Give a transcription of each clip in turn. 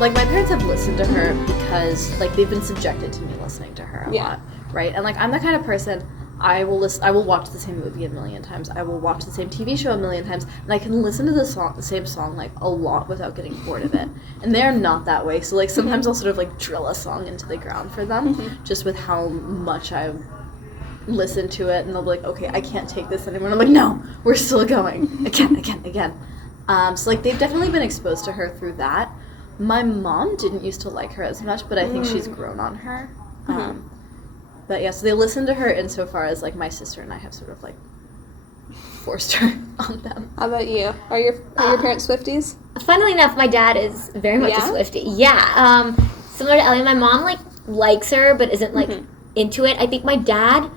like, my parents have listened to her because, like, they've been subjected to me listening to her a lot, right? And, like, I'm the kind of person, I will watch the same movie a million times, I will watch the same TV show a million times, and I can listen to the same song, like, a lot without getting bored of it. And they're not that way, so, like, sometimes I'll sort of, like, drill a song into the ground for them, just with how much I listen to it, and they'll be like, okay, I can't take this anymore. And I'm like, no, we're still going, again. So, like, they've definitely been exposed to her through that. My mom didn't used to like her as much, but I think she's grown on her. But yeah, so they listen to her insofar as, like, my sister and I have sort of, like, forced her on them. How about you? Are your parents Swifties? Funnily enough, my dad is very much a Swiftie. Yeah. Similar to Ellie, my mom, like, likes her, but isn't, like, into it. I think my dad,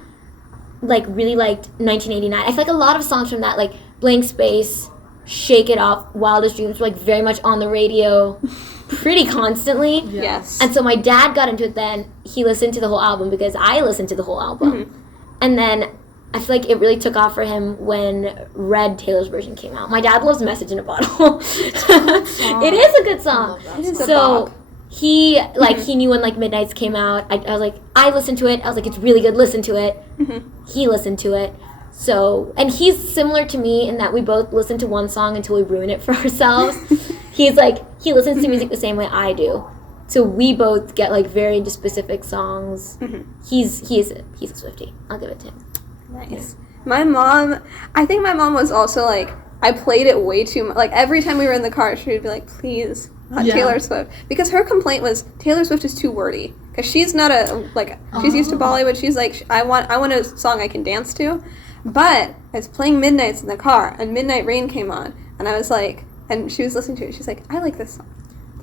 like, really liked 1989. I feel like a lot of songs from that, like, Blank Space, Shake It Off, Wildest Dreams were, like, very much on the radio pretty constantly. Yes. And so my dad got into it then. He listened to the whole album because I listened to the whole album. And then I feel like it really took off for him when Red, Taylor's version, came out. My dad loves Message in a Bottle. It is a good song. It is so he, like, he knew when, like, Midnights came out. I was like, I listened to it. I was like, it's really good. Listen to it. He listened to it. So, and he's similar to me in that we both listen to one song until we ruin it for ourselves. He's like, he listens to music the same way I do. So we both get, like, very into specific songs. He's a Swiftie. I'll give it to him. Nice. My mom, I think my mom was also, like, I played it way too much. Like, every time we were in the car, she would be like, please, not Taylor Swift. Because her complaint was, Taylor Swift is too wordy. Because she's not she's used to Bollywood. She's like, I want a song I can dance to. But I was playing Midnights in the car, and Midnight Rain came on, and I was like, and she was listening to it, she's like, I like this song.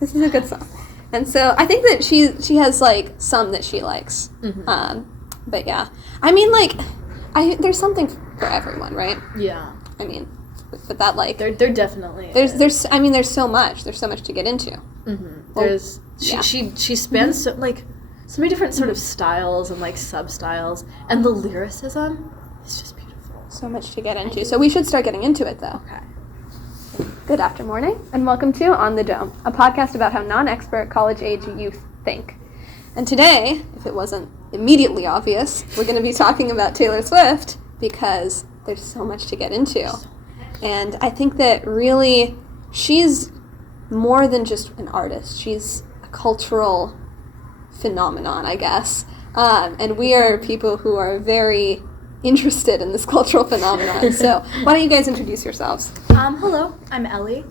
This is a good song. And so I think that she has, like, some that she likes. But yeah. I mean, like, there's something for everyone, right? Yeah. I mean, but that, like, there definitely there's so much to get into. There's she spans so many different sort of styles and, like, sub-styles, and the lyricism is just beautiful. So much to get into. So we should start getting into it, though. Okay. Good after morning, and welcome to On the Dome, a podcast about how non-expert college-age youth think. And today, if it wasn't immediately obvious, we're going to be talking about Taylor Swift because there's so much to get into. And I think that really she's more than just an artist. She's a cultural phenomenon, I guess. And we are people who are very interested in this cultural phenomenon. So why don't you guys introduce yourselves? Hello, I'm Ellie.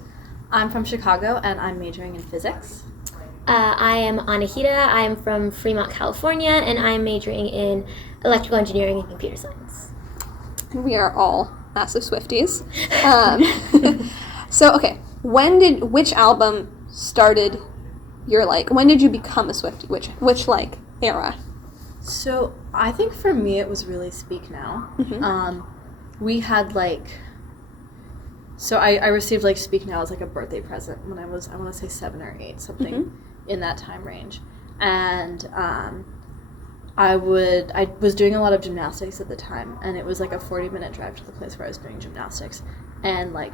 I'm from Chicago, and I'm majoring in physics. I am Anahita. I am from Fremont, California, and I'm majoring in electrical engineering and computer science. And we are all massive Swifties. So, okay, which album started your, like, when did you become a Swiftie? Which like, era? So, I think for me it was really Speak Now. We had, like, so I received, like, Speak Now as, like, a birthday present when I was, I want to say 7 or 8, something in that time range. And I was doing a lot of gymnastics at the time, and it was, like, a 40-minute drive to the place where I was doing gymnastics. And, like,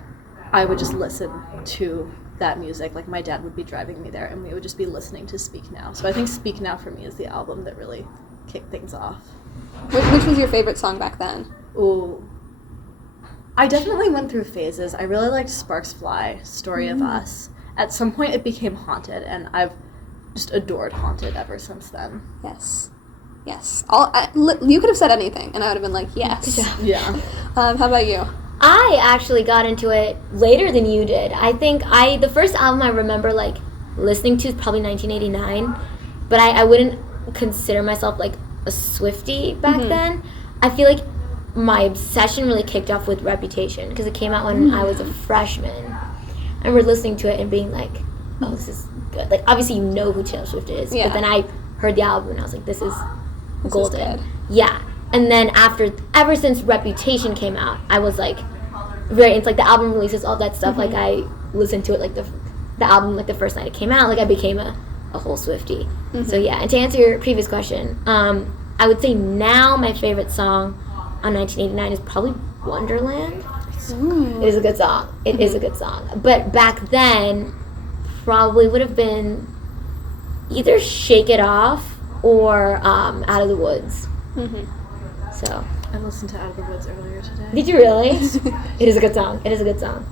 I would just listen to that music. Like, my dad would be driving me there, and we would just be listening to Speak Now. So I think Speak Now for me is the album that really kicked things off. Which was your favorite song back then? Ooh. I definitely went through phases. I really liked Sparks Fly, Story of Us. At some point it became Haunted, and I've just adored Haunted ever since then. Yes. You could have said anything, and I would have been like, yes. Yeah. How about you? I actually got into it later than you did. I think the first album I remember, like, listening to is probably 1989, but I wouldn't consider myself, like, a Swiftie back then. I feel like my obsession really kicked off with Reputation, because it came out when I was a freshman. I remember listening to it and being like, oh, this is good. Like, obviously you know who Taylor Swift is, but then I heard the album and I was like, this is golden. Yeah. And then ever since Reputation came out, I was, like, very into, like, the album releases, all that stuff. Like, I listened to it, like, the album, like, the first night it came out. Like, I became a whole Swiftie. So, yeah. And to answer your previous question, I would say now my favorite song on 1989 is probably Wonderland. It is a good song. It is a good song. But back then, probably would have been either Shake It Off or Out of the Woods. So I listened to Out of the Woods earlier today. did you really? It is a good song. It is a good song.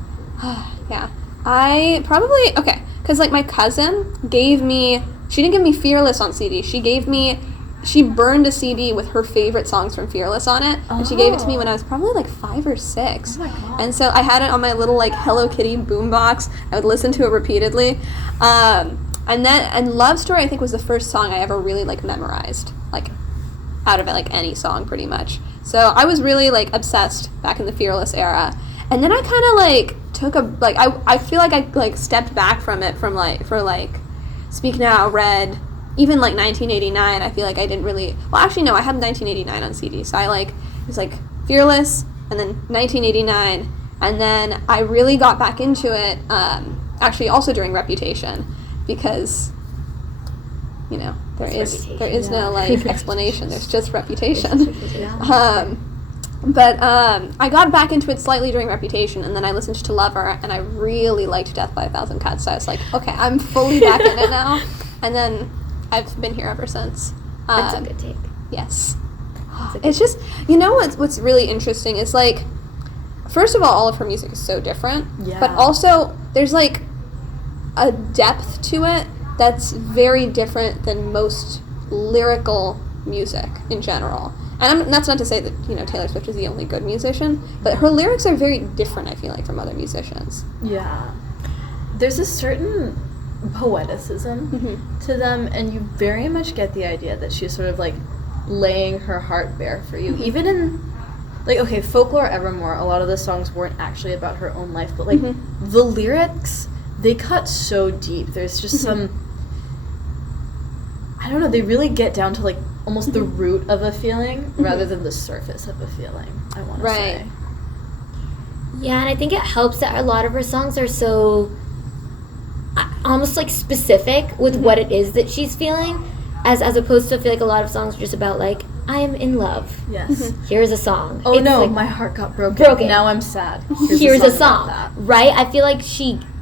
Yeah. I probably, okay, because, like, my cousin gave me, she didn't give me Fearless on CD. She burned a CD with her favorite songs from Fearless on it, and she gave it to me when I was probably, like, 5 or 6. Oh my God. And so I had it on my little, like, Hello Kitty boombox. I would listen to it repeatedly. And Love Story, I think, was the first song I ever really, like, memorized, like, out of it, like, any song, pretty much. So I was really, like, obsessed back in the Fearless era. And then I kind of, like, took a, like, I feel like I, like, stepped back from it for, like, Speak Now, Red, even, like, 1989, I feel like I didn't really, well, actually, no, I had 1989 on CD, so I, like, it was, like, Fearless, and then 1989, and then I really got back into it, actually, also during Reputation, because, you know, there is no, like, explanation, there's just Reputation. But I got back into it slightly during Reputation, and then I listened to Lover, and I really liked Death by a Thousand Cuts, so I was like, okay, I'm fully back in it now, and then I've been here ever since. That's a good take. Yes. It's just, you know what's really interesting is, like, first of all of her music is so different, but also there's, like, a depth to it that's very different than most lyrical music in general. And that's not to say that, you know, Taylor Swift is the only good musician, but her lyrics are very different, I feel like, from other musicians. Yeah. There's a certain poeticism to them, and you very much get the idea that she's sort of, like, laying her heart bare for you. Even in, like, okay, Folklore Evermore, a lot of the songs weren't actually about her own life, but, like, the lyrics, they cut so deep. There's just some, I don't know, they really get down to, like, almost the root of a feeling rather than the surface of a feeling, I want to say. Yeah, and I think it helps that a lot of her songs are so almost, like, specific with what it is that she's feeling, as opposed to, I feel like a lot of songs are just about, like, I am in love. Yes. Here's a song. Oh, it's no, like, my heart got broken. Now I'm sad. Here's a song. Right? I feel like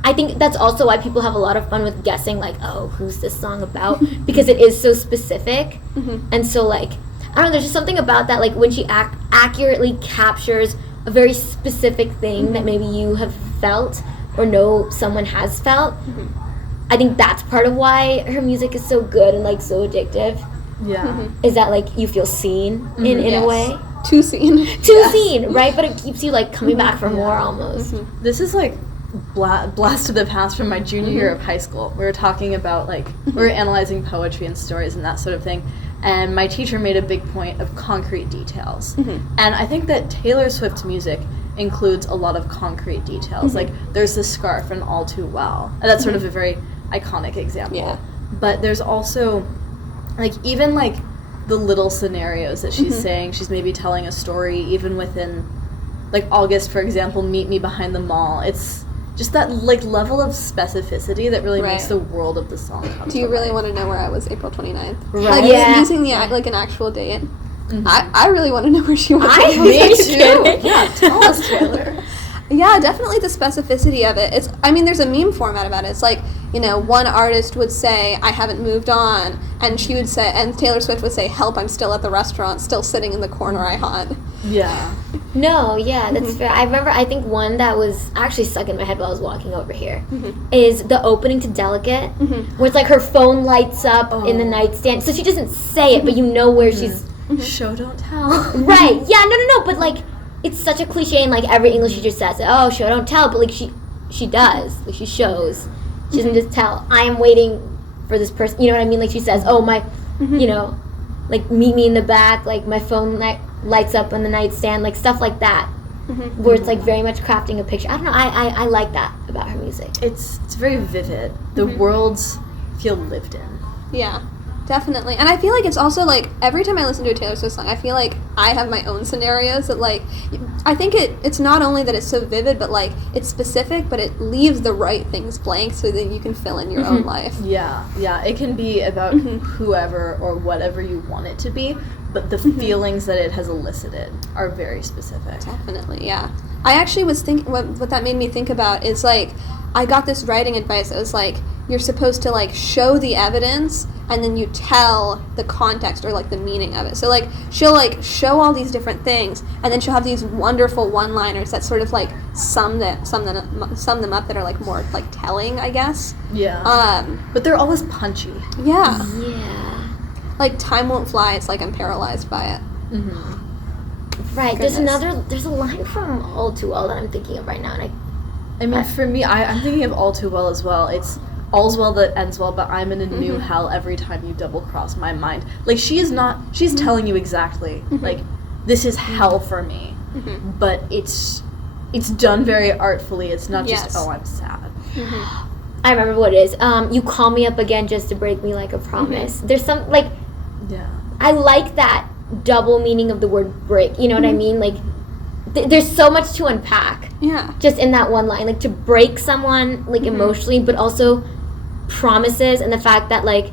I think that's also why people have a lot of fun with guessing, like, oh, who's this song about? Because it is so specific. And so, like, I don't know, there's just something about that, like, when she accurately captures a very specific thing that maybe you have felt or know someone has felt. I think that's part of why her music is so good and, like, so addictive. Yeah. Is that, like, you feel seen in a way. Too seen. Seen, right? But it keeps you, like, coming back for more almost. This is, like, blast to the past from my junior year of high school. We were talking about, like, we were analyzing poetry and stories and that sort of thing, and my teacher made a big point of concrete details. And I think that Taylor Swift's music includes a lot of concrete details. Like, there's the scarf in All Too Well. And that's sort of a very iconic example. But there's also, like, even, like, the little scenarios that she's saying. She's maybe telling a story even within, like, August, for example, Meet Me Behind the Mall. It's just that, like, level of specificity that really makes the world of the song come Do you to really life. want to know where I was April 29th? Right. Like, using the like, an actual date. I really want to know where she was. Me too. Yeah, tell us, Taylor. Yeah, definitely the specificity of it. I mean, there's a meme format about it. It's like, you know, one artist would say, I haven't moved on, and she would say, and Taylor Swift would say, help, I'm still at the restaurant, still sitting in the corner I haunt. Yeah. No, yeah, that's fair. I remember, I think one that was actually stuck in my head while I was walking over here is the opening to Delicate, where it's like her phone lights up in the nightstand. So she doesn't say it, but you know where she's... Show, don't tell. Right, yeah, no, but, like, it's such a cliche, and, like, every English teacher says, oh, show, don't tell, but, like, she does. Like, she shows. She doesn't just tell, I am waiting for this person, you know what I mean? Like, she says, oh, my, you know, like, meet me in the back, like, my phone lights up on the nightstand, like, stuff like that, where it's, like, very much crafting a picture. I don't know, I like that about her music. It's very vivid. The worlds feel lived in. Yeah. Definitely. And I feel like it's also, like, every time I listen to a Taylor Swift song, I feel like I have my own scenarios that, like, I think it's not only that it's so vivid, but, like, it's specific, but it leaves the right things blank so that you can fill in your own life. Yeah. It can be about whoever or whatever you want it to be, but the feelings that it has elicited are very specific. Definitely, yeah. I actually was thinking, what that made me think about is, like, I got this writing advice that was like, you're supposed to like show the evidence and then you tell the context or like the meaning of it. So like she'll like show all these different things and then she'll have these wonderful one-liners that sort of like sum them up that are like more like telling, I guess. Yeah. But they're always punchy. Yeah. Yeah. Like time won't fly. It's like I'm paralyzed by it. Mm-hmm. Right. Goodness. There's a line from All Too Well that I'm thinking of right now, and I mean, for me, I'm thinking of All Too Well as well. It's all's well that ends well, but I'm in a new hell every time you double cross my mind. Like, she's telling you exactly, like, this is hell for me. But it's done very artfully. It's not just, oh, I'm sad. I remember what it is. You call me up again just to break me like a promise. There's some, like, I like that double meaning of the word break. You know what I mean? Like, there's so much to unpack. Yeah. Just in that one line. Like, to break someone, like, emotionally, but also promises and the fact that, like,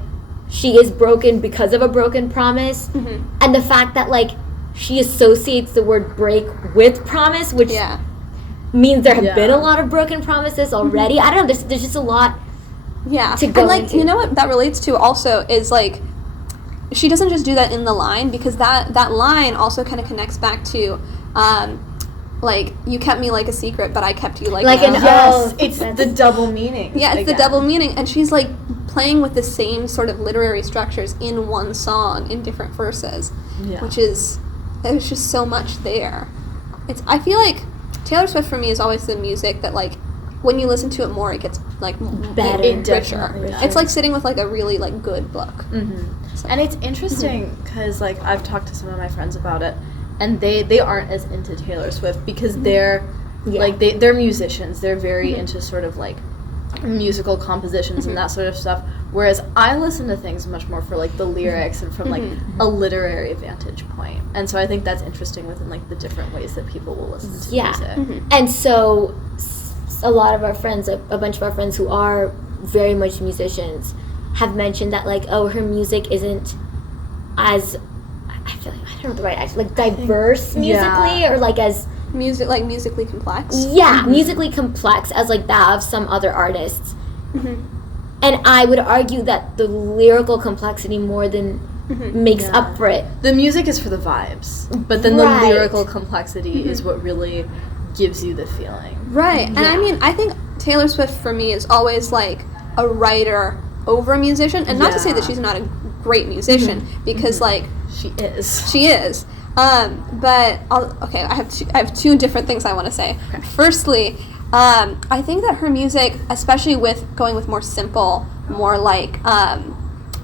she is broken because of a broken promise. And the fact that, like, she associates the word break with promise, which means there have been a lot of broken promises already. I don't know. There's just a lot to go and, like, into. you know what that relates to also is, like, she doesn't just do that in the line, because that line also kind of connects back to, like, you kept me like a secret, but I kept you like an yes, it's the double meaning. Yeah, it's the double meaning, and she's like playing with the same sort of literary structures in one song in different verses, which is there's just so much there. I feel like Taylor Swift for me is always the music that, like, when you listen to it more, it gets like better, richer. It's like sitting with like a really like good book. So. And it's interesting because like I've talked to some of my friends about it, and they aren't as into Taylor Swift because they're like they're musicians. They're very into sort of like musical compositions and that sort of stuff. Whereas I listen to things much more for like the lyrics and from like a literary vantage point. And so I think that's interesting within like the different ways that people will listen to music. And so a lot of our friends, a bunch of our friends who are very much musicians, have mentioned that, like, oh, her music isn't as, I feel like, I don't know the right actually, like, diverse musically, or like as musically complex. Yeah, musically complex as like that of some other artists. And I would argue that the lyrical complexity more than makes up for it. The music is for the vibes, but then the lyrical complexity is what really gives you the feeling. Right. And I mean, I think Taylor Swift for me is always like a writer over a musician, and not to say that she's not a great musician, because like she is. But I have two different things I want to say. Okay. Firstly, I think that her music, especially with going with more simple, more like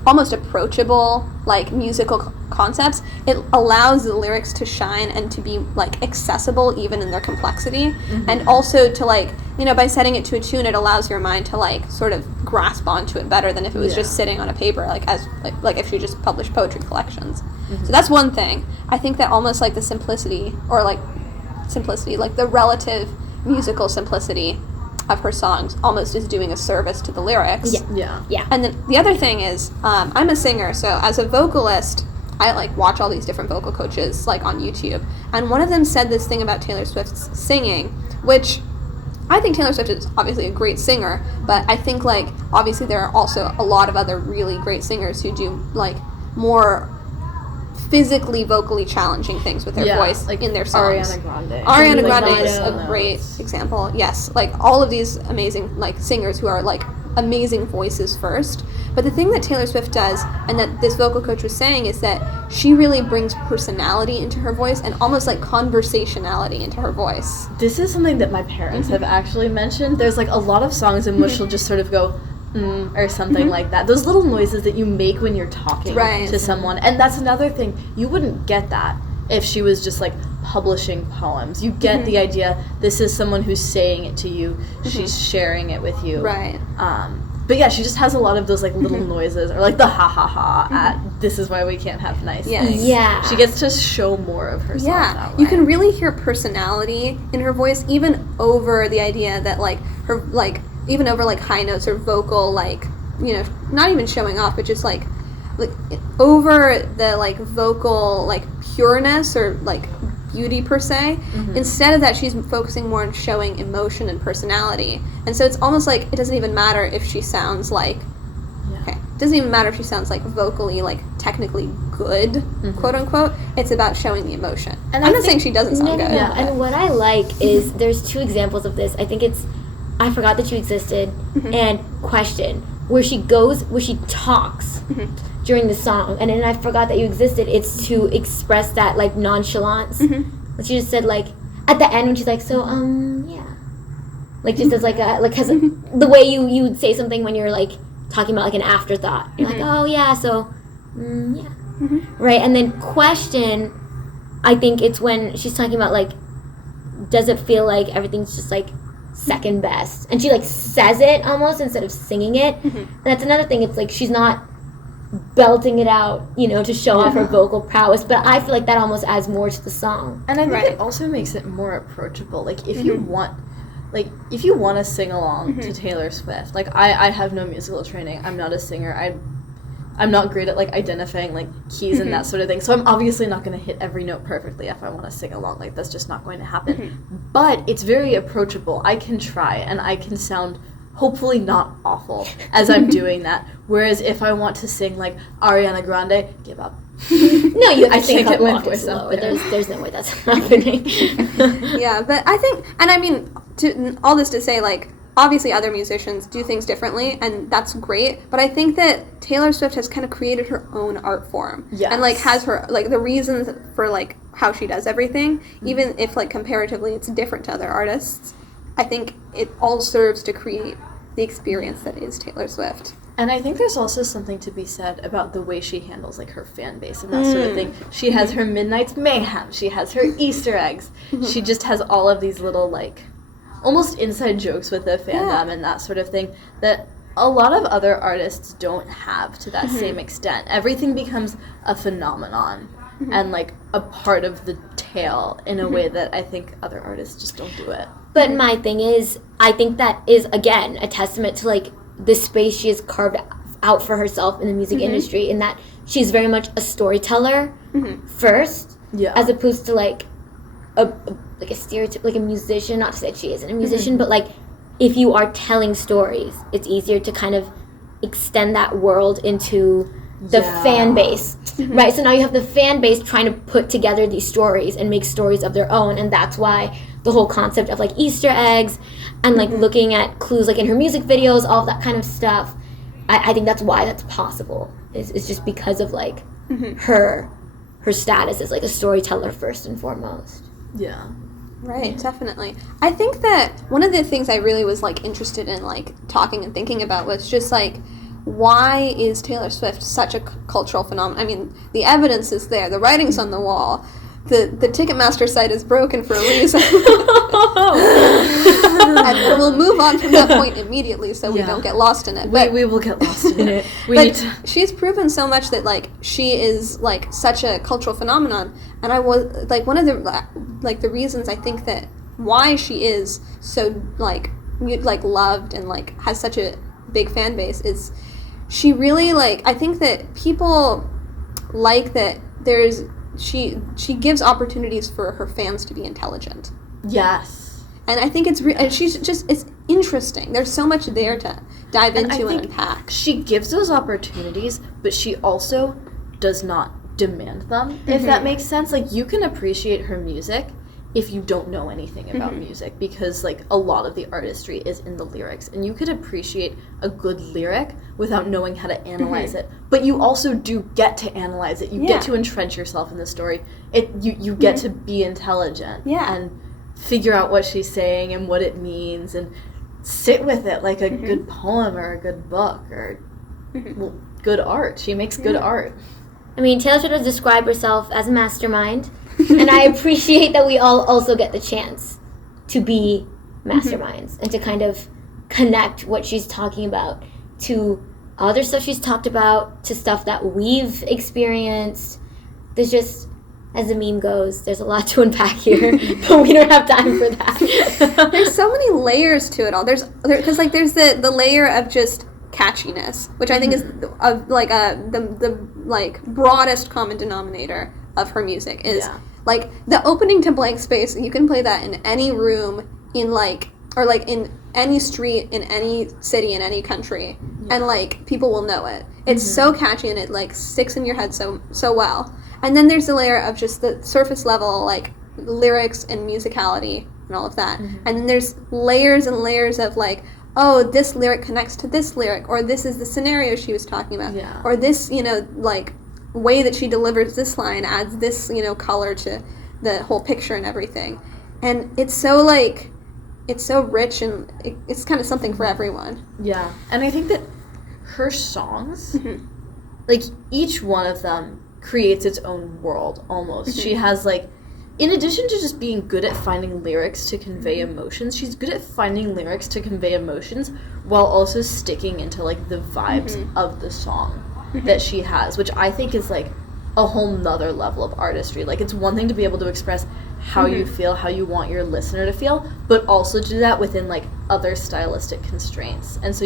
almost approachable like musical concepts, it allows the lyrics to shine and to be like accessible even in their complexity, and also to, like, you know, by setting it to a tune, it allows your mind to like sort of grasp onto it better than if it was just sitting on a paper, like as like if you just published poetry collections. So that's one thing. I think that almost like the simplicity, like the relative musical simplicity of her songs almost is doing a service to the lyrics. Yeah. And then the other thing is, I'm a singer, so as a vocalist, I like watch all these different vocal coaches like on YouTube, and one of them said this thing about Taylor Swift's singing, which I think Taylor Swift is obviously a great singer, but I think like obviously there are also a lot of other really great singers who do like more physically, vocally challenging things with their voice, like in their songs. Ariana Grande is a great example. Yes, like all of these amazing like singers who are like amazing voices first. But the thing that Taylor Swift does, and that this vocal coach was saying, is that she really brings personality into her voice and almost like conversationality into her voice. This is something that my parents have actually mentioned. There's like a lot of songs in which she'll just sort of go or something like that. Those little noises that you make when you're talking to someone. And that's another thing. You wouldn't get that if she was just like publishing poems. You get the idea, this is someone who's saying it to you. She's sharing it with you. Right. But yeah, she just has a lot of those like little noises, or like the ha ha ha at this is why we can't have nice things. Yeah. She gets to show more of herself that way. You can really hear personality in her voice, even over the idea that like her like even over like high notes or vocal, like, you know, not even showing off, but just like over the like vocal like pureness or like beauty per se. Instead of that, she's focusing more on showing emotion and personality. And so it's almost like it doesn't even matter if she sounds like, it doesn't even matter if she sounds like vocally, like technically good, quote unquote. It's about showing the emotion. And I'm not saying she doesn't sound good. No. And what I like is there's 2 examples of this. I think it's I Forgot That You Existed and Question, where she talks during the song, and then I Forgot That You Existed. It's to express that like nonchalance. But she just said like at the end when she's like, so yeah, like just as like has the way you would say something when you're like talking about like an afterthought. You're like, oh yeah, so yeah, right. And then Question, I think it's when she's talking about like, does it feel like everything's just like second best? And she like says it almost instead of singing it. And that's another thing. It's like she's not belting it out, you know, to show off her vocal prowess, but I feel like that almost adds more to the song. And I think it also makes it more approachable. Like if you want to sing along to Taylor Swift, like I have no musical training. I'm not a singer. I'm not great at like identifying like keys and that sort of thing. So I'm obviously not going to hit every note perfectly if I want to sing along. Like that's just not going to happen. But it's very approachable. I can try and I can sound hopefully not awful as I'm doing that. Whereas if I want to sing like Ariana Grande, give up. No, you have to sing a couple my octaves voice up lower. There's no way that's happening. Yeah, but I think, and I mean, all this to say, like, obviously other musicians do things differently, and that's great, but I think that Taylor Swift has kind of created her own art form. Yes. And, like, has her, like, the reasons for, like, how she does everything, even if, like, comparatively it's different to other artists, I think it all serves to create the experience that is Taylor Swift. And I think there's also something to be said about the way she handles like her fan base and that sort of thing. She has her Midnight's Mayhem. She has her Easter eggs. She just has all of these little like almost inside jokes with the fandom and that sort of thing that a lot of other artists don't have to that same extent. Everything becomes a phenomenon and like a part of the tale in a way that I think other artists just don't do it. But my thing is, I think that is, again, a testament to, like, the space she has carved out for herself in the music industry, in that she's very much a storyteller first, as opposed to, like, a stereotype, like a musician. Not to say that she isn't a musician, but, like, if you are telling stories, it's easier to kind of extend that world into the fan base, right? So now you have the fan base trying to put together these stories and make stories of their own, and that's why the whole concept of like Easter eggs and like looking at clues like in her music videos, all of that kind of stuff, I think that's why that's possible. It's just because of like her status as like a storyteller first and foremost. Yeah. Right, definitely. I think that one of the things I really was like interested in like talking and thinking about was just like, why is Taylor Swift such a cultural phenomenon? I mean, the evidence is there. The writing's on the wall. The Ticketmaster site is broken for a reason. And we'll move on from that point immediately so we don't get lost in it. But, we will get lost in it. She's proven so much that, like, she is, like, such a cultural phenomenon. And I was, like, one of the, like, the reasons I think that why she is so, like, loved and, like, has such a big fan base is she really, like, I think that people like that she gives opportunities for her fans to be intelligent. Yes. And I think it's interesting. There's so much there to dive into and unpack. She gives those opportunities, but she also does not demand them, if that makes sense. Like, you can appreciate her music if you don't know anything about music, because like a lot of the artistry is in the lyrics, and you could appreciate a good lyric without knowing how to analyze it, but you also do get to analyze it. You get to entrench yourself in the story. You get to be intelligent and figure out what she's saying and what it means and sit with it like a good poem or a good book or good art. She makes good art. I mean, Taylor Swift has described herself as a mastermind, and I appreciate that we all also get the chance to be masterminds and to kind of connect what she's talking about to other stuff she's talked about, to stuff that we've experienced. There's just, as the meme goes, there's a lot to unpack here, but we don't have time for that. There's so many layers to it all. There's the layer of just catchiness, which I think is the broadest common denominator of her music is Like, the opening to Blank Space, you can play that in any room in, like, or, like, in any street, in any city, in any country, and, like, people will know it. It's so catchy, and it, like, sticks in your head so well. And then there's the layer of just the surface level, like, lyrics and musicality and all of that. And then there's layers and layers of, like, oh, this lyric connects to this lyric, or this is the scenario she was talking about, or this, you know, like, way that she delivers this line adds this, you know, color to the whole picture and everything. And it's so, like, it's so rich, and it's kind of something for everyone. Yeah. And I think that her songs, like, each one of them creates its own world, almost. She has, like, in addition to just being good at finding lyrics to convey emotions, she's good at finding lyrics to convey emotions while also sticking into, like, the vibes of the song that she has, which I think is, like, a whole nother level of artistry. Like, it's one thing to be able to express how you feel, how you want your listener to feel, but also do that within, like, other stylistic constraints. And so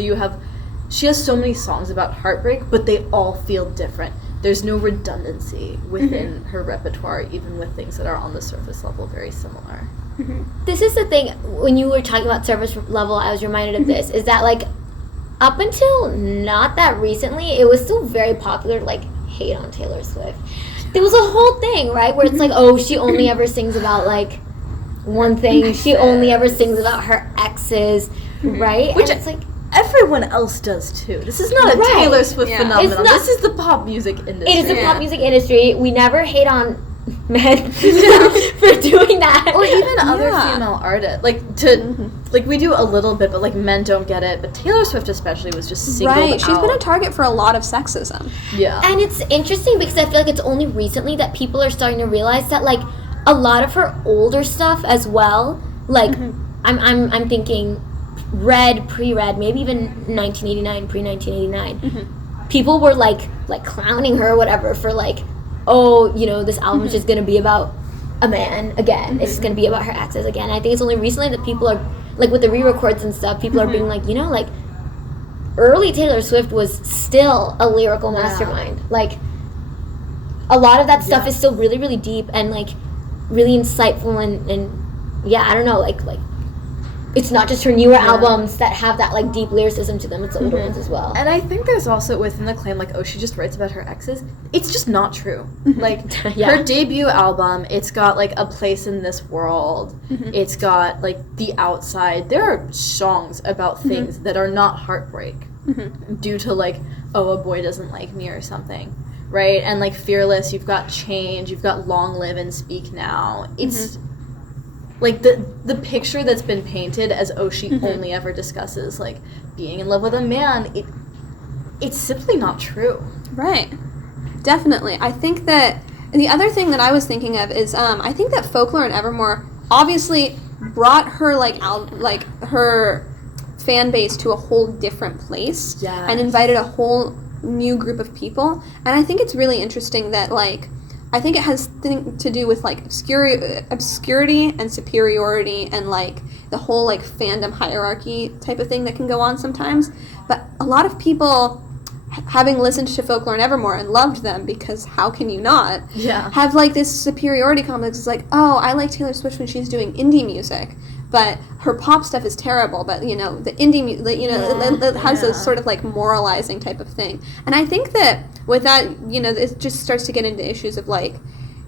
she has so many songs about heartbreak, but they all feel different. There's no redundancy within her repertoire, even with things that are on the surface level very similar. This is the thing, when you were talking about surface level, I was reminded of this, is that, like, up until not that recently, it was still very popular to, like, hate on Taylor Swift. There was a whole thing, right, where it's like, oh, she only ever sings about, like, one thing. She only ever sings about her exes, right? Which, and it's like, everyone else does too. This is not a Taylor Swift phenomenon. This is the pop music industry. It is the pop music industry. We never hate on men for doing that. Or even other female artists. Like, like, we do a little bit, but, like, men don't get it. But Taylor Swift especially was just singled out. Right, she's been a target for a lot of sexism. Yeah. And it's interesting because I feel like it's only recently that people are starting to realize that, like, a lot of her older stuff as well, like, I'm thinking Red, pre-Red, maybe even 1989, pre-1989, people were, like clowning her or whatever for, like, oh, you know, this album is just going to be about a man again. It's just going to be about her exes again. I think it's only recently that people are, like, with the re-records and stuff, people are being like, you know, like, early Taylor Swift was still a lyrical mastermind. Like, a lot of that stuff is still really, really deep and, like, really insightful and yeah, I don't know, like, it's not just her newer albums that have that, like, deep lyricism to them. It's the older ones as well. And I think there's also within the claim, like, oh, she just writes about her exes. It's just not true. Like, her debut album, it's got, like, A Place in This World. It's got, like, The Outside. There are songs about things that are not heartbreak due to, like, oh, a boy doesn't like me or something. Right? And, like, Fearless, you've got Change, you've got Long Live and Speak Now. It's... like, the picture that's been painted as, oh, she only ever discusses, like, being in love with a man, it's simply not true. Right. Definitely. I think that, and the other thing that I was thinking of is, I think that Folklore and Evermore obviously brought her, like, her fan base to a whole different place. And invited a whole new group of people. And I think it's really interesting that, like, I think it has to do with, like, obscurity and superiority and, like, the whole, like, fandom hierarchy type of thing that can go on sometimes. But a lot of people, having listened to Folklore and Evermore and loved them, because how can you not, have, like, this superiority complex. It's like, oh, I like Taylor Swift when she's doing indie music, but her pop stuff is terrible. But, you know, the indie music, you know, it has this sort of, like, moralizing type of thing. And I think that with that, you know, it just starts to get into issues of, like,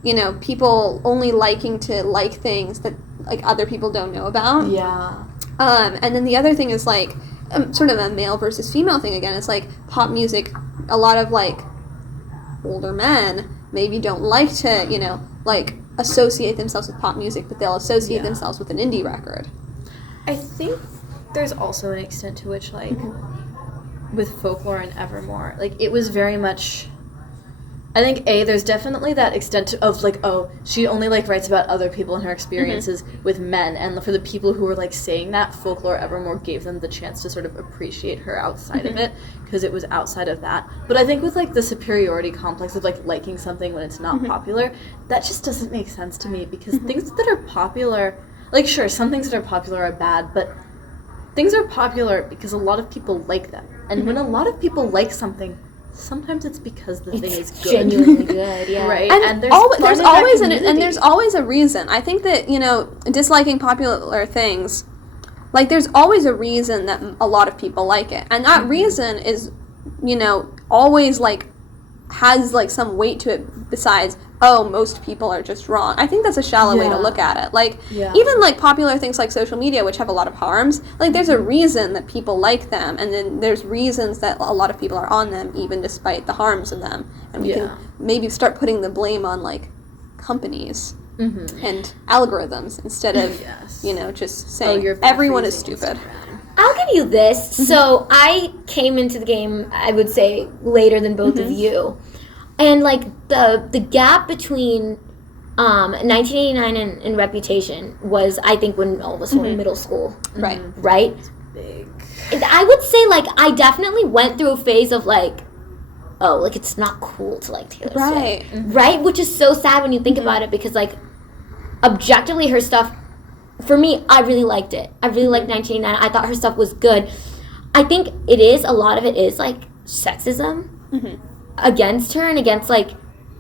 you know, people only liking to like things that, like, other people don't know about. And then the other thing is, like, sort of a male versus female thing again. It's like pop music, a lot of, like, older men maybe don't like to, you know, like, associate themselves with pop music, but they'll associate themselves with an indie record. I think there's also an extent to which, like, with Folklore and Evermore, like, it was very much, I think, there's definitely that extent of, like, oh, she only, like, writes about other people and her experiences with men, and for the people who were, like, saying that, Folklore Evermore gave them the chance to sort of appreciate her outside of it, because it was outside of that. But I think with, like, the superiority complex of, like, liking something when it's not popular, that just doesn't make sense to me, because things that are popular, like, sure, some things that are popular are bad, but things are popular because a lot of people like them. And when a lot of people like something, sometimes it's because the thing is good. Genuinely good, yeah. Right? And there's always a reason. I think that, disliking popular things, like, there's always a reason that a lot of people like it. And that reason is, always, like, has, like, some weight to it besides, oh, most people are just wrong. I think that's a shallow way to look at it. Like, even, like, popular things like social media, which have a lot of harms, like, there's a reason that people like them, and then there's reasons that a lot of people are on them, even despite the harms of them. And we can maybe start putting the blame on, like, companies and algorithms instead of, just saying everyone is stupid. I'll give you this. So I came into the game, I would say, later than both of you. And, like, the gap between 1989 and Reputation was, I think, when all of us were in middle school. Right. Right? Big. And I would say, like, I definitely went through a phase of, like, oh, like, it's not cool to like Taylor Swift. Right? Which is so sad when you think about it, because, like, objectively her stuff, for me, I really liked it. I really liked 1989. I thought her stuff was good. I think a lot of it is, like, sexism against her and against, like,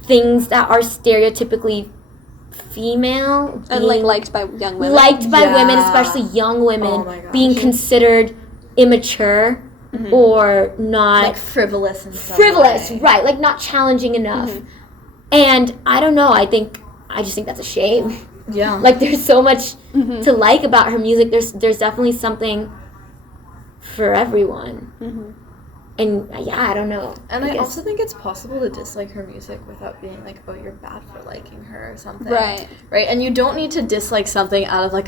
things that are stereotypically female. And, like, liked by young women. Liked by women, especially young women, being considered immature or not... Like, frivolous in some Frivolous, way. right. Like, not challenging enough. And I don't know, I just think that's a shame. Yeah. Like, there's so much to like about her music. There's definitely something for everyone. And, I don't know. And I also think it's possible to dislike her music without being like, oh, you're bad for liking her or something. Right. Right? And you don't need to dislike something out of like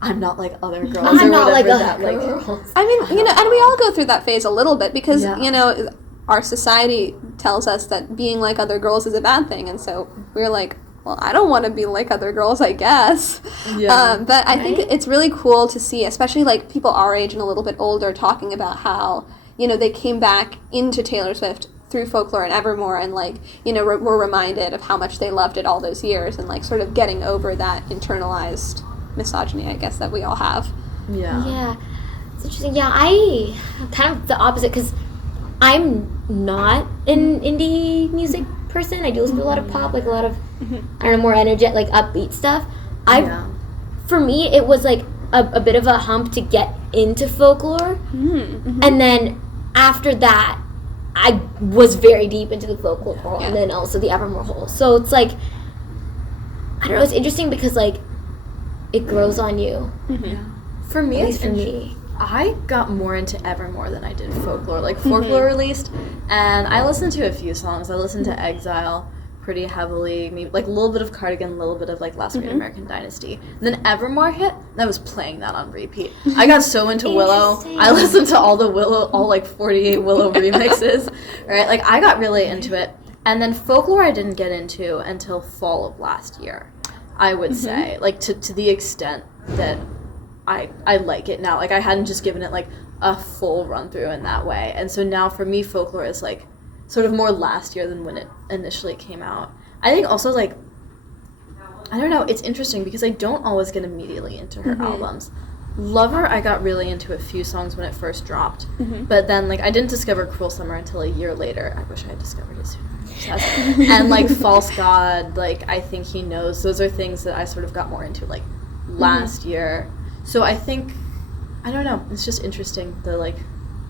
I'm not like other girls I'm or not like whatever other girls. I mean, and we all go through that phase a little bit because, our society tells us that being like other girls is a bad thing. And so we're like, well, I don't want to be like other girls, I guess. But I think it's really cool to see, especially like people our age and a little bit older, talking about how, they came back into Taylor Swift through Folklore and Evermore and, like, were reminded of how much they loved it all those years and, like, sort of getting over that internalized misogyny, I guess, that we all have. Yeah. It's interesting. Yeah, I kind of the opposite, because I'm not an indie music person. I do listen to a lot of pop, like a lot of, I don't know, more energetic, like upbeat stuff. For me, it was like a bit of a hump to get into Folklore. And then after that, I was very deep into the Folklore hole and then also the Evermore hole. So it's like, I don't know, it's interesting because, like, it grows on you. For me, it's me. I got more into Evermore than I did Folklore. Like, Folklore released, and I listened to a few songs. I listened to Exile pretty heavily, maybe like a little bit of Cardigan, a little bit of like Last Great American Dynasty. And then Evermore hit, and I was playing that on repeat. I got so into Willow. I listened to all like 48 Willow remixes, right? Like, I got really into it. And then Folklore I didn't get into until fall of last year, I would say. Like, to the extent that I like it now. Like, I hadn't just given it like a full run through in that way. And so now for me, Folklore is like sort of more last year than when it initially came out. I think also, like, I don't know, it's interesting because I don't always get immediately into her albums. Lover, I got really into a few songs when it first dropped, but then, like, I didn't discover Cruel Summer until a year later. I wish I had discovered it sooner. And, like, False God, like, I Think He Knows, those are things that I sort of got more into, like, last year. So I think, I don't know, it's just interesting, the, like,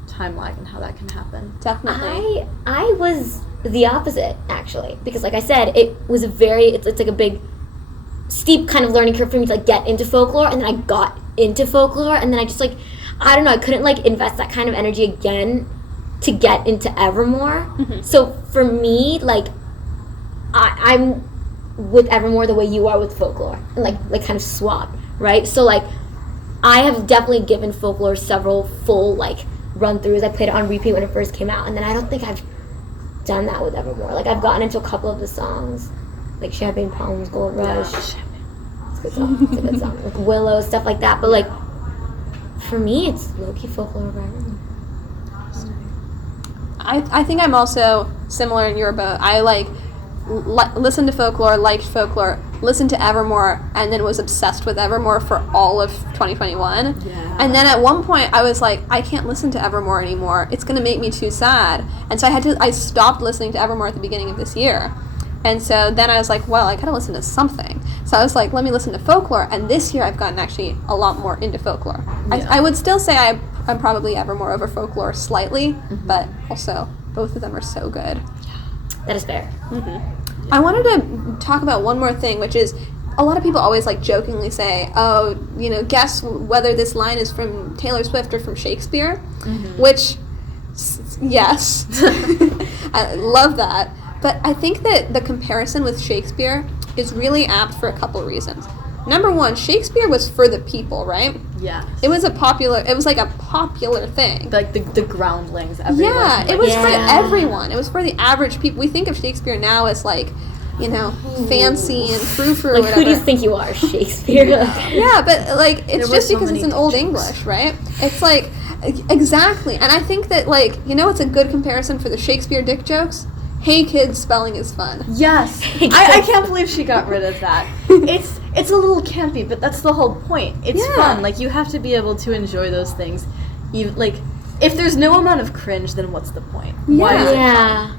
time lag and how that can happen. Definitely. I was the opposite, actually, because, like I said, it was it's like a big, steep kind of learning curve for me to, like, get into Folklore, and then I got into Folklore, and then I just, like, I don't know, I couldn't, like, invest that kind of energy again to get into Evermore. So for me, like, I'm with Evermore the way you are with Folklore, and, like kind of swap, right? So, like, I have definitely given Folklore several full, like, run-throughs. I played it on repeat when it first came out, and then I don't think I've done that with Evermore. Like, I've gotten into a couple of the songs, like Champagne Palms, Gold Rush. It's a good song. It's a good song. Like Willow, stuff like that. But, like, for me, it's low-key Folklore over Evermore. I think I'm also similar in your boat. I, like, listened to Folklore, liked Folklore, listened to Evermore and then was obsessed with Evermore for all of 2021. Yeah. And then at one point I was like, I can't listen to Evermore anymore. It's going to make me too sad. And so I stopped listening to Evermore at the beginning of this year. And so then I was like, well, I gotta listen to something. So I was like, let me listen to folklore. And this year I've gotten actually a lot more into folklore. Yeah. I would still say I'm probably Evermore over folklore slightly, but also both of them are so good. That is fair. I wanted to talk about one more thing, which is a lot of people always like jokingly say, oh, guess whether this line is from Taylor Swift or from Shakespeare, which, yes, I love that. But I think that the comparison with Shakespeare is really apt for a couple reasons. Number one, Shakespeare was for the people, right? Yeah. It was like a popular thing. Like the groundlings, everyone. Yeah, it was for everyone. It was for the average people. We think of Shakespeare now as like, fancy and frou-frou or Like, whatever. who do you think you are, Shakespeare? Yeah, but like it's There just were so because it's many in Old jokes. English, right? It's like exactly. And I think that like, what's a good comparison for the Shakespeare dick jokes? Hey kids, spelling is fun. Yes. I can't believe she got rid of that. It's a little campy, but that's the whole point. It's fun. Like, you have to be able to enjoy those things. If there's no amount of cringe, then what's the point? Why is it fun?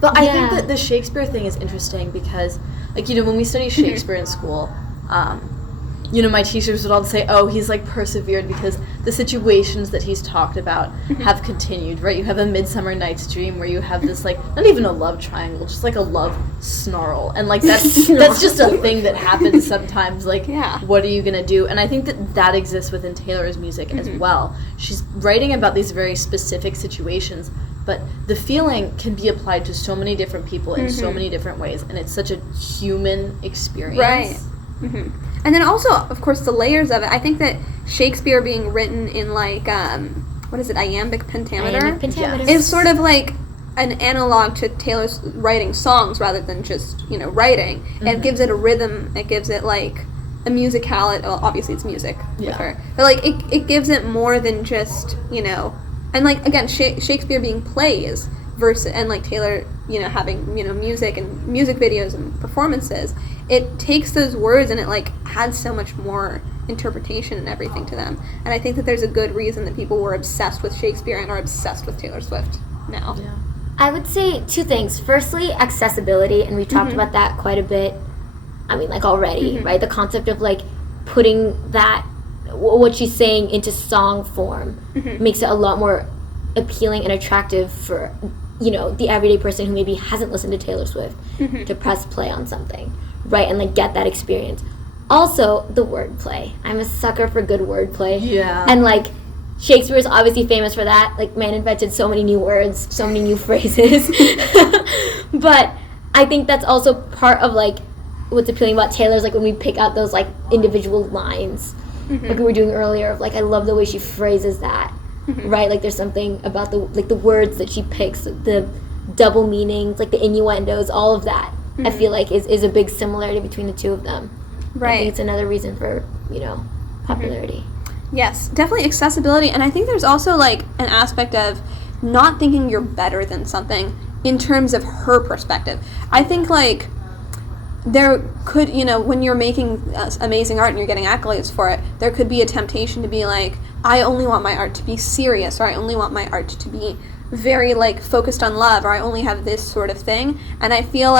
But I think that the Shakespeare thing is interesting because, when we study Shakespeare in school, my teachers would all say, oh, he's, persevered because the situations that he's talked about have continued, right? You have A Midsummer Night's Dream where you have this, not even a love triangle, just, a love snarl. And, that's just a thing that happens sometimes. What are you going to do? And I think that exists within Taylor's music as well. She's writing about these very specific situations, but the feeling can be applied to so many different people in so many different ways, and it's such a human experience. Right. And then also, of course, the layers of it. I think that Shakespeare being written in iambic pentameter? Iambic pentameter. Is sort of like an analog to Taylor's writing songs rather than just, writing. It gives it a rhythm. It gives it a musicality. Well, obviously it's music with her. But it gives it more than just, and again, Shakespeare being plays versus, and Taylor, having, music and music videos and performances. It takes those words and it adds so much more interpretation and everything to them. And I think that there's a good reason that people were obsessed with Shakespeare and are obsessed with Taylor Swift now. Yeah. I would say two things. Firstly, accessibility, and we talked about that quite a bit. I mean, already, right? The concept of putting that, what she's saying, into song form makes it a lot more appealing and attractive for, the everyday person who maybe hasn't listened to Taylor Swift to press play on something. Right, and get that experience. Also, the wordplay. I'm a sucker for good wordplay. Yeah. And Shakespeare is obviously famous for that. Man invented so many new words, so many new phrases. But I think that's also part of what's appealing about Taylor's when we pick out those individual lines, like we were doing earlier. Of I love the way she phrases that. Right, there's something about the words that she picks, the double meanings, the innuendos, all of that. I feel is a big similarity between the two of them. Right. I think it's another reason for, popularity. Yes, definitely accessibility. And I think there's also an aspect of not thinking you're better than something in terms of her perspective. I think there could, when you're making amazing art and you're getting accolades for it, there could be a temptation to be I only want my art to be serious, or I only want my art to be very focused on love, or I only have this sort of thing. And I feel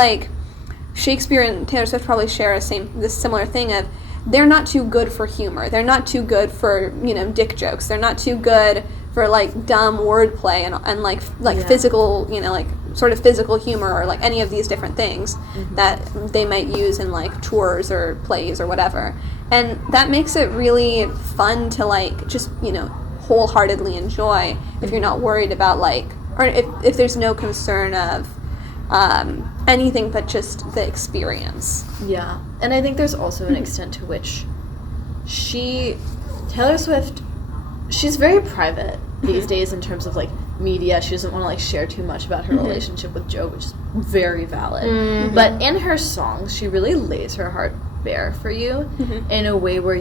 Shakespeare and Taylor Swift probably share this similar thing of they're not too good for humor. They're not too good for, dick jokes. They're not too good for dumb wordplay and physical, sort of physical humor or any of these different things that they might use in tours or plays or whatever. And that makes it really fun to just, wholeheartedly enjoy if you're not worried about or if there's no concern of anything but just the experience. Yeah. And I think there's also an extent to which Taylor Swift, she's very private these days in terms of media. She doesn't want to share too much about her relationship with Joe, which is very valid. But in her songs, she really lays her heart bare for you in a way where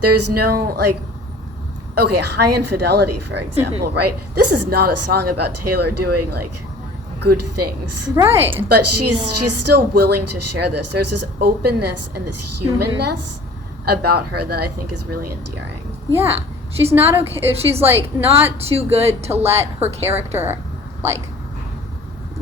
there's no High Infidelity, for example, right? This is not a song about Taylor doing good things. Right. But she's still willing to share this. There's this openness and this humanness about her that I think is really endearing. Yeah. She's not okay. She's, like, not too good to let her character, like,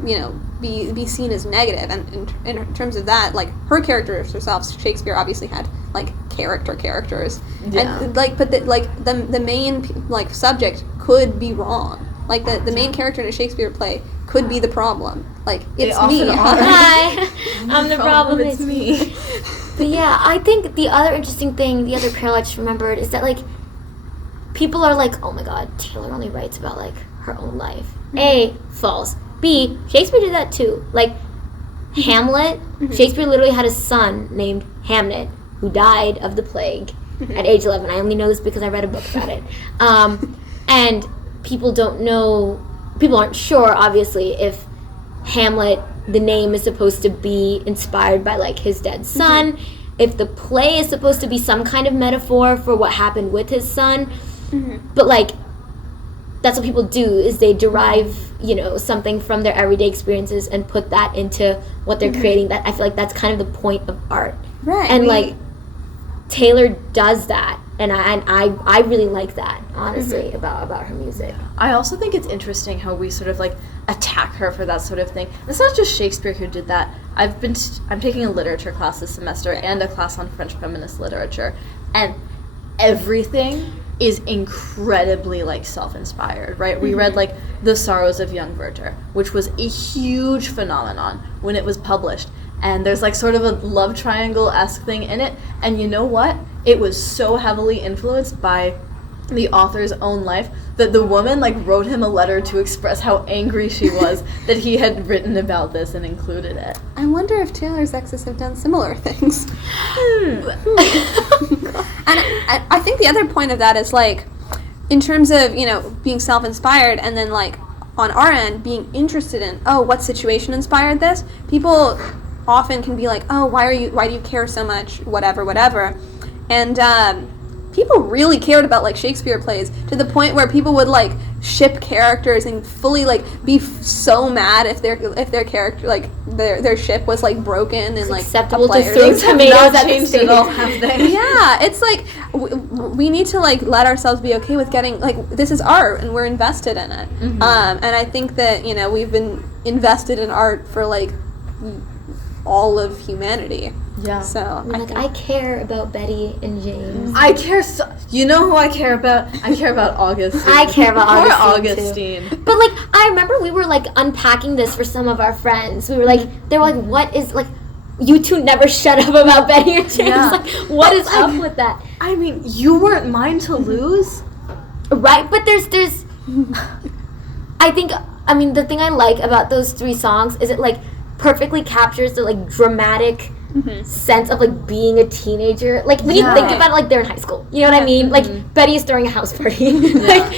you know, be seen as negative. And in terms of that, like, her character herself, Shakespeare obviously had, like, characters. Yeah. And, like, but, the main, like, subject could be wrong. Like, the main character in a Shakespeare play could be the problem. Like, it's me. Hi, I'm the problem. It's me. But yeah, I think the other interesting thing, the other parallel I just remembered, is that, like, people are like, oh my god, Taylor only writes about, like, her own life. A, false. B, Shakespeare did that too. Like, Hamlet, Shakespeare literally had a son named Hamnet who died of the plague at age 11. I only know this because I read a book about it. And people don't know, people aren't sure, obviously, if Hamlet, the name, is supposed to be inspired by, like, his dead son, if the play is supposed to be some kind of metaphor for what happened with his son. But, like, that's what people do, is they derive, you know, something from their everyday experiences and put that into what they're creating. That I feel like that's kind of the point of art. Right. And, like, Taylor does that, and I really like that, honestly, about her music. I also think it's interesting how we sort of, like, attack her for that sort of thing. It's not just Shakespeare who did that. I'm taking a literature class this semester and a class on French feminist literature, and everything is incredibly, like, self-inspired, right? We read, like, The Sorrows of Young Werther, which was a huge phenomenon when it was published, and there's, like, sort of a love triangle-esque thing in it, and you know what? It was so heavily influenced by the author's own life that the woman, like, wrote him a letter to express how angry she was that he had written about this and included it. I wonder if Taylor's exes have done similar things. And I think the other point of that is, like, in terms of, you know, being self-inspired and then, like, on our end, being interested in, oh, what situation inspired this? People often can be like, oh, why do you care so much, whatever. And people really cared about, like, Shakespeare plays to the point where people would, like, ship characters and fully, like, be so mad if their character, like, their ship was, like, broken and, like, acceptable a to player. throw Things have tomatoes not at the changed stage. at all, have they? Yeah, it's like we need to, like, let ourselves be okay with getting, like, this is art and we're invested in it. And I think that, you know, we've been invested in art for, like, all of humanity. Yeah. So I'm like, I care about Betty and James. I care so... You know who I care about? I care about Augustine. I care about Poor Augustine, Augustine. But, like, I remember we were, like, unpacking this for some of our friends. We were like, they were like, what is, like, you two never shut up about Betty and James. Yeah. Like, what is up with that? I mean, you weren't mine to lose. Right, but there's I think, I mean, the thing I like about those three songs is it, like, perfectly captures the, like, dramatic sense of, like, being a teenager. Like, when you think about it, like, they're in high school. You know what I mean? Like, Betty is throwing a house party. Like,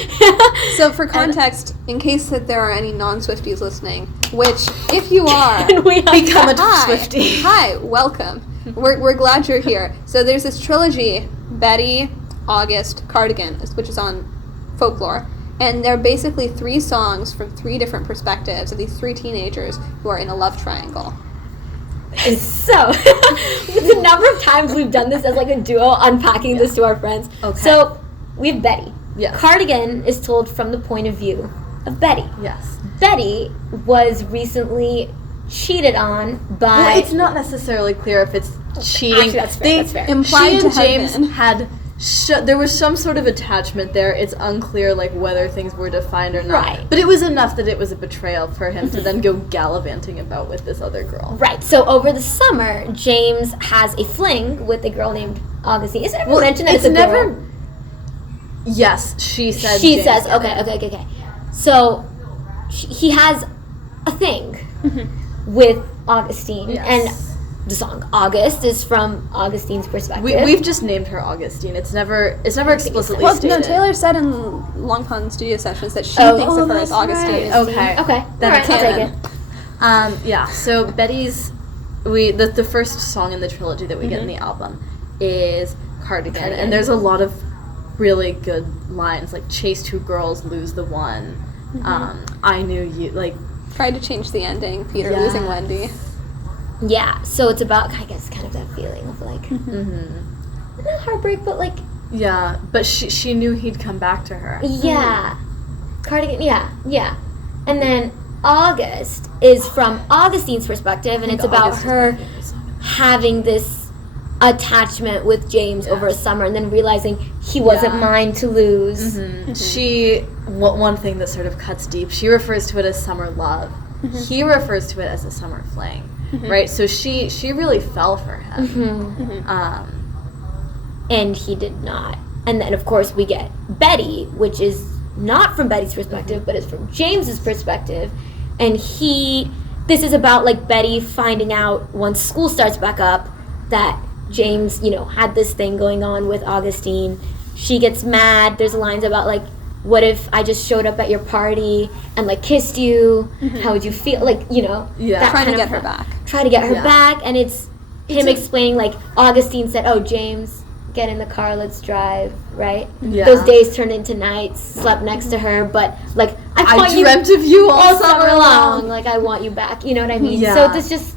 So for context, in case that there are any non-Swifties listening, which if you are, we Become a hi, Swiftie. hi, welcome. We're glad you're here. So there's this trilogy, Betty, August, Cardigan, which is on Folklore. And they're basically three songs from three different perspectives of these three teenagers who are in a love triangle. So, the number of times we've done this as, like, a duo, unpacking this to our friends. Okay. So, we have Betty. Yes. Cardigan is told from the point of view of Betty. Yes. Betty was recently cheated on by... Well, it's not necessarily clear if it's cheating. Actually, that's fair, that's fair. Implied She and to have James been. had... there was some sort of attachment there. It's unclear, like, whether things were defined or not. Right. But it was enough that it was a betrayal for him to then go gallivanting about with this other girl. Right, so over the summer, James has a fling with a girl named Augustine. Is it ever mentioned that it's a never... girl? Yes, she said. She James says, did okay. it. So, he has a thing with Augustine. Yes. And the song August is from Augustine's perspective. We've just named her Augustine. It's never explicitly Well, stated. no, Taylor said in Long Pond studio sessions that she Oh, thinks of her as that's Augustine. right. Okay. Okay, Then alright, it's I'll take canon. it. Yeah, so Betty's... The first song in the trilogy that we get in the album is Cardigan. And there's a lot of really good lines, like, chase two girls, lose the one. I knew you, like... Tried to change the ending. Peter losing Wendy. Yeah, so it's about, I guess, kind of that feeling of like, not heartbreak, but like, yeah, but she knew he'd come back to her. Yeah. Cardigan, yeah. And then August is from Augustine's perspective, and it's about her having this attachment with James over a summer, and then realizing he wasn't mine to lose. One thing that sort of cuts deep, she refers to it as summer love. He refers to it as a summer fling, right? So she really fell for him. And he did not. And then, of course, we get Betty, which is not from Betty's perspective, but is from James's perspective. And this is about, like, Betty finding out once school starts back up that James, had this thing going on with Augustine. She gets mad. There's lines about, like, what if I just showed up at your party and, like, kissed you? How would you feel? Like, that Trying to get her back. Try to get her back. And it's him explaining, like, Augustine said, oh, James, get in the car, let's drive, right? Yeah. Those days turned into nights, slept next to her, but, like, I dreamt of you all summer long. Like, I want you back, you know what I mean? Yeah. So this just...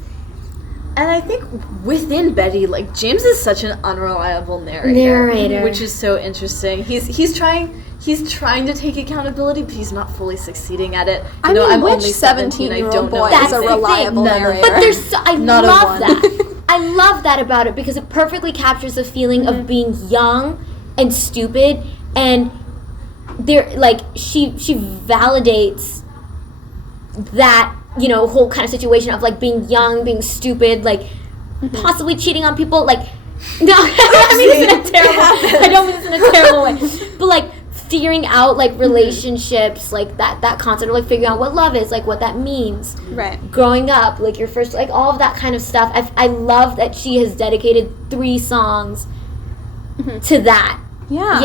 And I think within Betty, like, James is such an unreliable narrator. Which is so interesting. He's trying to take accountability, but he's not fully succeeding at it. I'm only 17-year-old boy is a reliable narrator. But I love that. I love that about it because it perfectly captures the feeling of being young and stupid, and she validates that whole kind of situation of like being young, being stupid, like possibly cheating on people. Like, no, I don't mean this in a terrible way, but like figuring out like relationships, like that concept of like figuring out what love is, like what that means, right? Growing up, like your first, like all of that kind of stuff. I love that she has dedicated 3 songs to that. Yeah,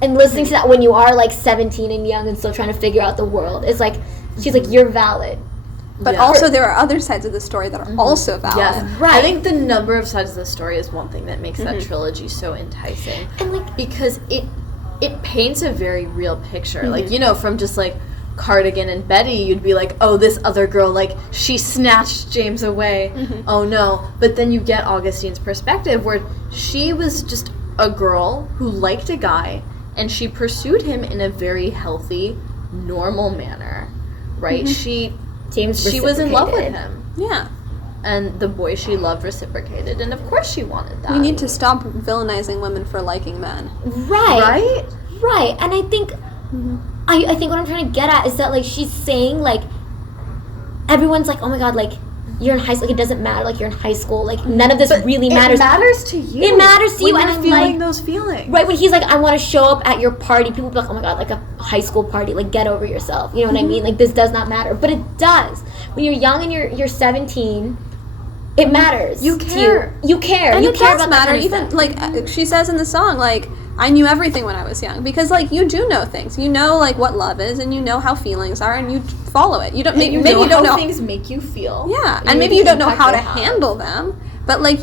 and listening to that when you are like 17 and young and still trying to figure out the world. It's like she's like, you're valid. But also there are other sides of the story that are also valid. Yes, right. I think the number of sides of the story is one thing that makes that trilogy so enticing. And like because it paints a very real picture. Like, from just like Cardigan and Betty, you'd be like, oh, this other girl, like, she snatched James away. Oh no. But then you get Augustine's perspective where she was just a girl who liked a guy and she pursued him in a very healthy, normal manner. Right? She was in love with him. Yeah. And the boy she loved reciprocated, and of course she wanted that. We need to stop villainizing women for liking men. Right. And I think I think what I'm trying to get at is that like she's saying like everyone's like, oh my god, like you're in high school, like it doesn't matter, like you're in high school, like none of this really matters. It matters to you. It matters to you, and I'm feeling like those feelings. Right, when he's like, I want to show up at your party, people be like, oh my god, like a high school party, like get over yourself. You know what I mean? Like this does not matter, but it does. When you're young and you're 17, it matters. You care. You care. And you it care does about matter. that kind of Even stuff. like she says in the song, like I knew everything when I was young because like you do know things. You know like what love is, and you know how feelings are, and you follow it. You don't maybe you don't know how things make you feel. Yeah, and maybe you don't know how to handle them. But like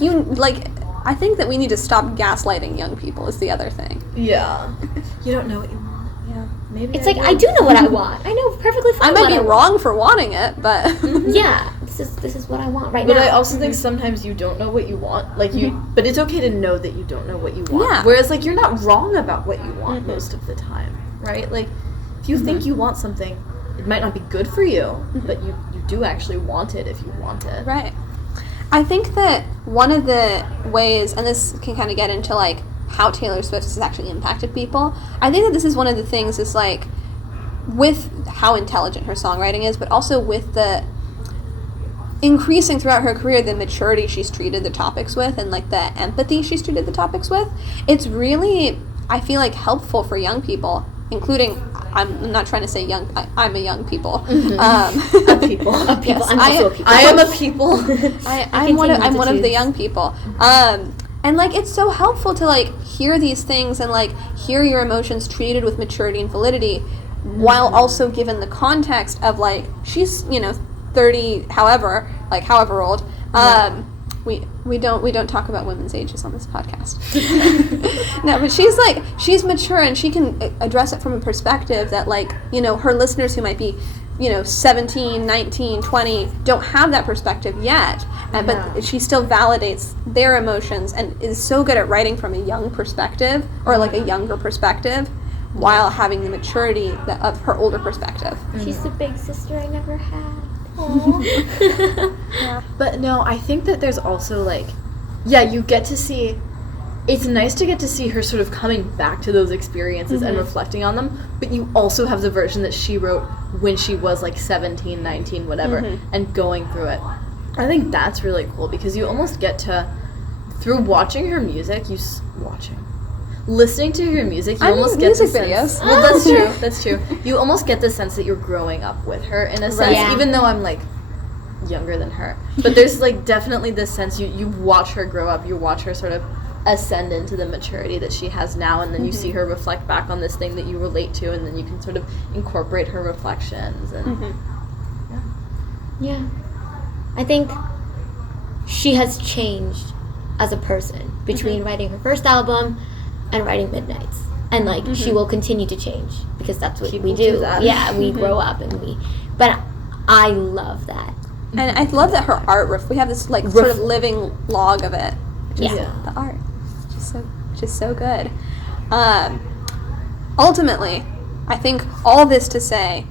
I think that we need to stop gaslighting young people. Is the other thing. Yeah. You don't know what you want. Yeah. Maybe it's I do know what I want. I know perfectly fine. I might be wrong for wanting it, but yeah, this is what I want right now. But I also think sometimes you don't know what you want. Like but it's okay to know that you don't know what you want. Yeah. Whereas like you're not wrong about what you want most of the time, right? Like if you think you want something, it might not be good for you, but you do actually want it if you want it. Right. I think that one of the ways, and this can kind of get into like how Taylor Swift has actually impacted people, I think that this is one of the things is like with how intelligent her songwriting is, but also with the increasing throughout her career the maturity she's treated the topics with and like the empathy she's treated the topics with. It's really, I feel like, helpful for young people, including, I'm not trying to say young, I'm a young people. A people. Yes, I am a people. I'm one of the young people. And like it's so helpful to like hear these things and like hear your emotions treated with maturity and validity, while also given the context of like she's 30, however old. We don't talk about women's ages on this podcast. No, but she's mature and she can address it from a perspective that like her listeners who might be 17, 19, 20 don't have that perspective yet, but she still validates their emotions and is so good at writing from a young perspective, or like a younger perspective, while having the maturity of her older perspective. She's the big sister I never had. Yeah. But no, I think that there's also like, you get to see, it's nice to get to see her sort of coming back to those experiences and reflecting on them, but you also have the version that she wrote when she was like 17, 19, whatever, and going through it. I think that's really cool because you almost get to, through watching her music, listening to her music, you almost get the sense. Videos. Well, that's true. You almost get the sense that you're growing up with her in a sense, even though I'm like younger than her. But there's like definitely this sense you watch her grow up, you watch her sort of ascend into the maturity that she has now, and then you see her reflect back on this thing that you relate to, and then you can sort of incorporate her reflections and Yeah. I think she has changed as a person between writing her first album and writing Midnights. And like she will continue to change because that's what we do. Yeah, we grow up but I love that. And I love that her art we have this like sort of living log of it. Just the art. Just so good. Ultimately, I think all this to say,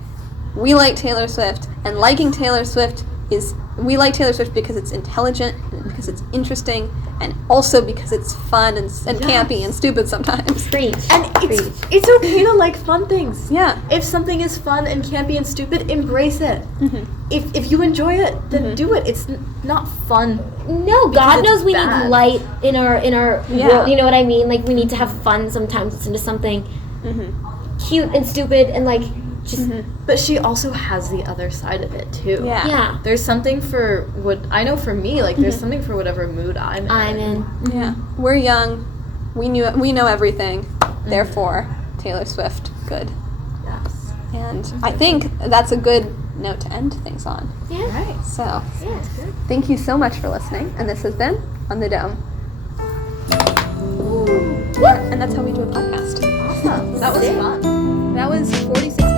we like Taylor Swift, and liking Taylor Swift we like Taylor Swift because it's intelligent, and because it's interesting, and also because it's fun and campy and stupid sometimes. Preach. And it's okay to like fun things. Yeah. If something is fun and campy and stupid, embrace it. If you enjoy it, then do it. It's not fun. No, God knows we bad. need light in our world. You know what I mean? Like we need to have fun sometimes. Listen to something cute and stupid and like just. But she also has the other side of it too. Yeah. There's something for what I know for me. Like there's something for whatever mood I'm in. Yeah. We're young. We know everything. Therefore, Taylor Swift, good. Yes. And I think that's a good note to end things on. Yeah. Right. So, Yeah. thank you so much for listening. And this has been On the Dome. And that's how we do a podcast. Awesome. That was fun. That was 46